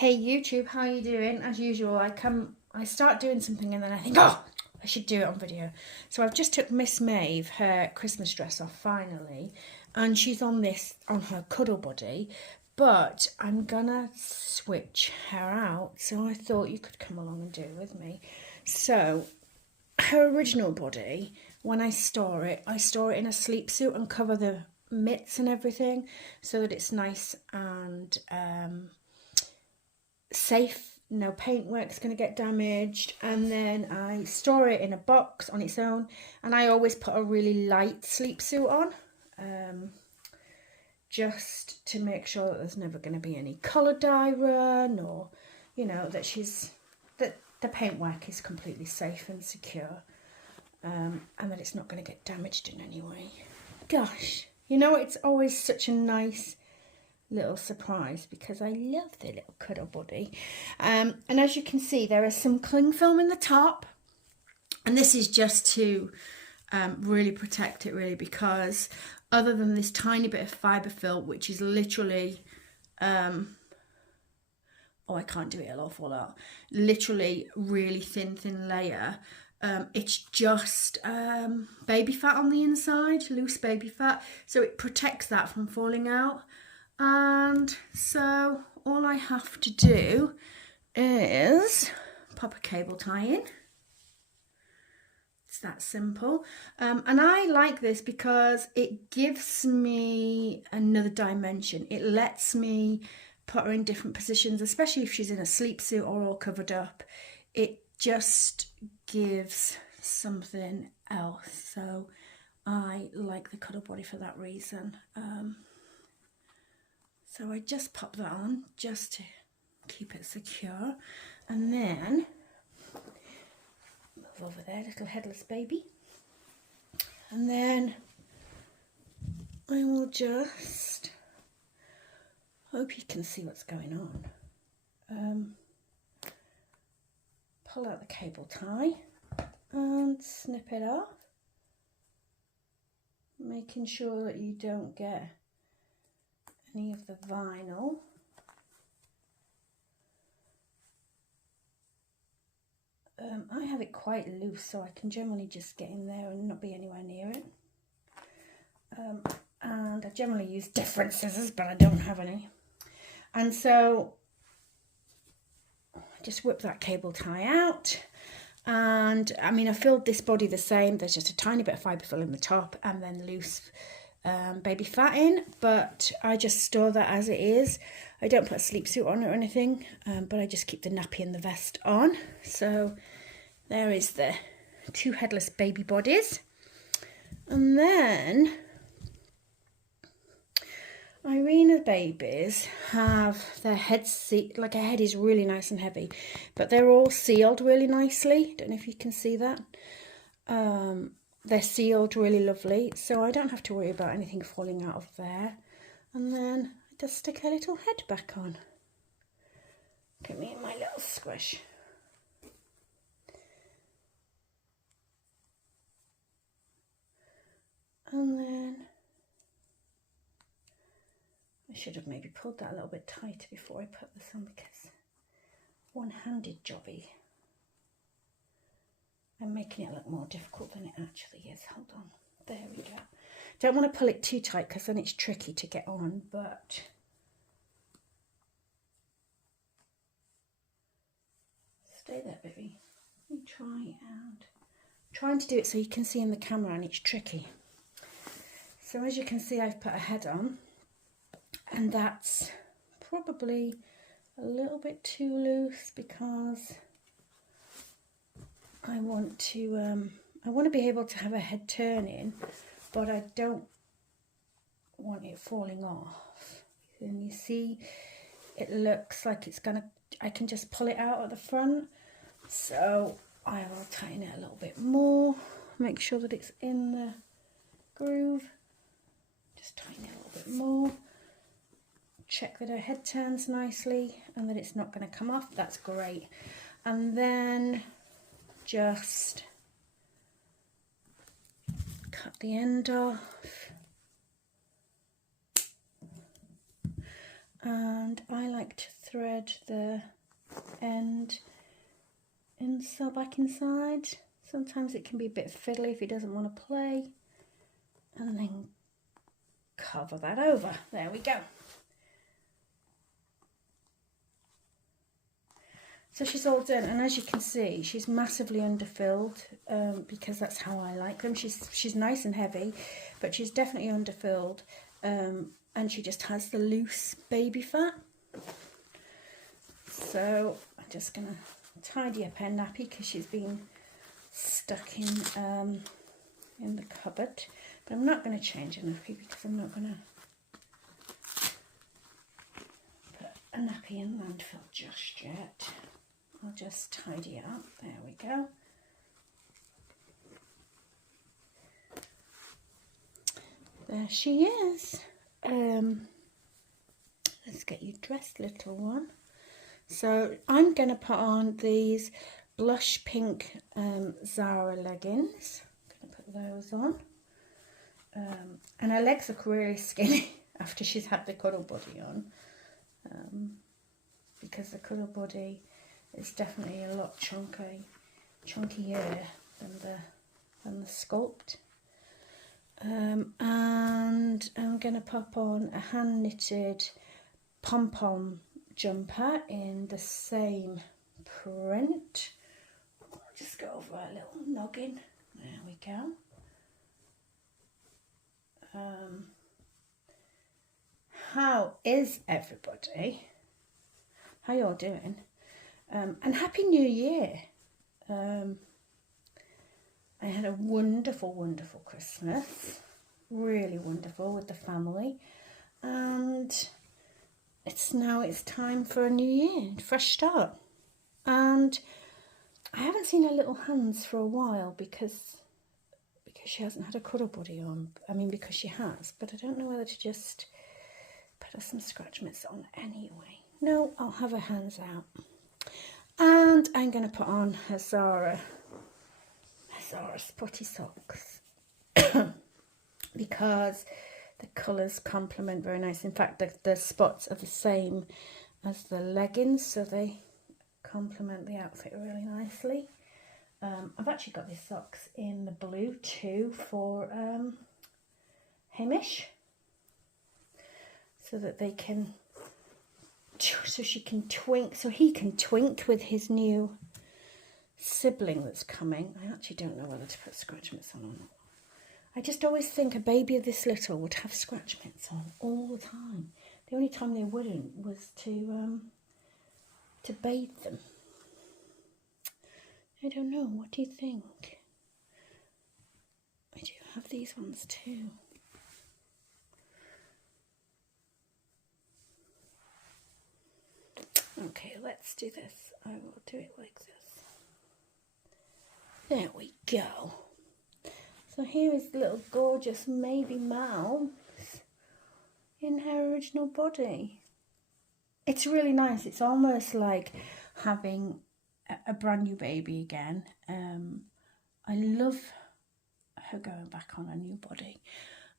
Hey YouTube, how you doing? As usual, I start doing something and then I think, oh, I should do it on video. So I've just took Miss Méabh her Christmas dress off finally, and she's on her Cuddle body, but I'm gonna switch her out. So I thought you could come along and do it with me. So her original body, when I store it in a sleep suit and cover the mitts and everything so that it's nice and safe. No paintwork's going to get damaged. And then I store it in a box on its own, and I always put a really light sleep suit on, just to make sure that there's never going to be any colour dye run, or that the paintwork is completely safe and secure, and that it's not going to get damaged in any way. Gosh, it's always such a nice little surprise because I love the little Cuddle body. And as you can see, there is some cling film in the top, and this is just to really protect it, really, because other than this tiny bit of fibre fill, which is literally I can't do it, it'll all fall out, literally really thin layer. It's just baby fat on the inside, loose baby fat, so it protects that from falling out. And so all I have to do is pop a cable tie in. It's that simple. And I like this because it gives me another dimension. It lets me put her in different positions, especially if she's in a sleep suit or all covered up. It just gives something else. So I like the Cuddle body for that reason. So I just pop that on just to keep it secure, and then move over there, little headless baby, and then I will just, hope you can see what's going on, pull out the cable tie and snip it off, making sure that you don't get any of the vinyl. I have it quite loose, so I can generally just get in there and not be anywhere near it. And I generally use different scissors, but I don't have any. And so I just whip that cable tie out. And I mean, I filled this body the same. There's just a tiny bit of fibre fill in the top and then loose baby fat in, but I just store that as it is. I don't put a sleep suit on it or anything, but I just keep the nappy and the vest on. So there is the two headless baby bodies. And then Irina babies have their heads, like her head is really nice and heavy, but they're all sealed really nicely. Don't know if you can see that. They're sealed really lovely, so I don't have to worry about anything falling out of there. And then I just stick her little head back on. Look at me and my little squish. And then I should have maybe pulled that a little bit tighter before I put this on, because one-handed jobby. I'm making it look more difficult than it actually is. Hold on. There we go. Don't want to pull it too tight because then it's tricky to get on, but stay there, baby. Let me try and trying to do it so you can see in the camera, and it's tricky. So as you can see, I've put a head on, and that's probably a little bit too loose because I want to be able to have a head turning, but I don't want it falling off. And you see, it looks like it's gonna, I can just pull it out at the front. So I will tighten it a little bit more, make sure that it's in the groove. Just tighten it a little bit more. Check that her head turns nicely and that it's not going to come off. That's great. And then just cut the end off, and I like to thread the end back inside. Sometimes it can be a bit fiddly if he doesn't want to play. And then cover that over. There we go. So she's all done, and as you can see, she's massively underfilled because that's how I like them. She's nice and heavy, but she's definitely underfilled, and she just has the loose baby fat. So I'm just gonna tidy up her nappy because she's been stuck in the cupboard. But I'm not going to change her nappy because I'm not going to put a nappy in landfill just yet. I'll just tidy it up. There we go. There she is. Let's get you dressed, little one. So I'm going to put on these blush pink Zara leggings. I'm going to put those on. And her legs look really skinny after she's had the Cuddle body on. Because the Cuddle body is definitely a lot chunkier than the Sculpt. And I'm going to pop on a hand knitted pom-pom jumper in the same print. I'll just go over a little noggin. There we go. How is everybody? How you all doing? And Happy New Year. I had a wonderful, wonderful Christmas. Really wonderful with the family. And it's time for a new year, fresh start. And I haven't seen her little hands for a while because she hasn't had a Cuddle body on. I mean, because she has, but I don't know whether to just put her some scratch mitts on anyway. No, I'll have her hands out. And I'm going to put on her Zara spotty socks because the colours complement very nice. In fact, the spots are the same as the leggings, so they complement the outfit really nicely. I've actually got these socks in the blue too for Hamish, so that they can, so he can twink with his new sibling that's coming. I actually don't know whether to put scratch mitts on or not. I just always think a baby of this little would have scratch mitts on all the time. The only time they wouldn't was to bathe them. I don't know, what do you think? I do have these ones too. Okay, let's do this. I will do it like this. There we go. So here is the little gorgeous Méabh in her original body. It's really nice. It's almost like having a brand new baby again. I love her going back on a new body,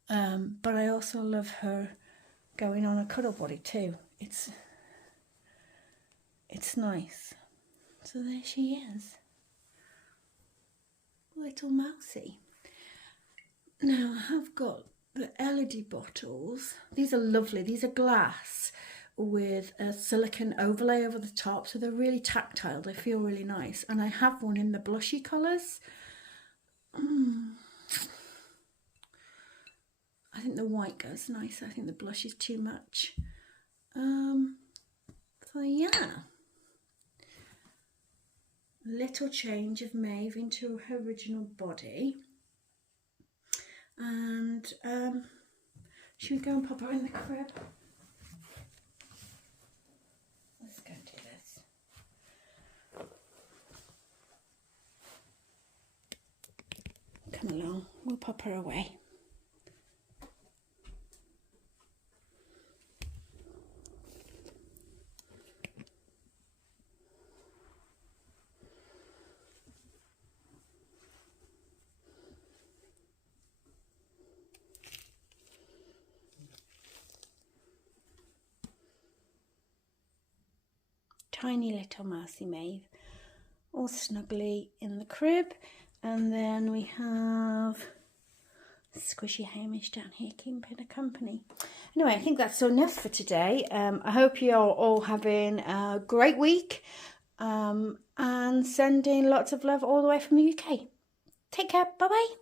but I also love her going on a Cuddle body too. It's nice. So there she is, little mousy. Now I have got the LED bottles. These are lovely. These are glass with a silicone overlay over the top, so they're really tactile. They feel really nice. And I have one in the blushy colours. I think the white goes nice. I think the blush is too much. So yeah, little change of Méabh into her original body. And should we go and pop her in the crib? Let's go and do this. Come along, we'll pop her away. tiny little mousey Méabh, all snuggly in the crib. And then we have squishy Hamish down here keeping her company. Anyway, I think that's enough for today. I hope you're all having a great week, and sending lots of love all the way from the UK. Take care. Bye-bye.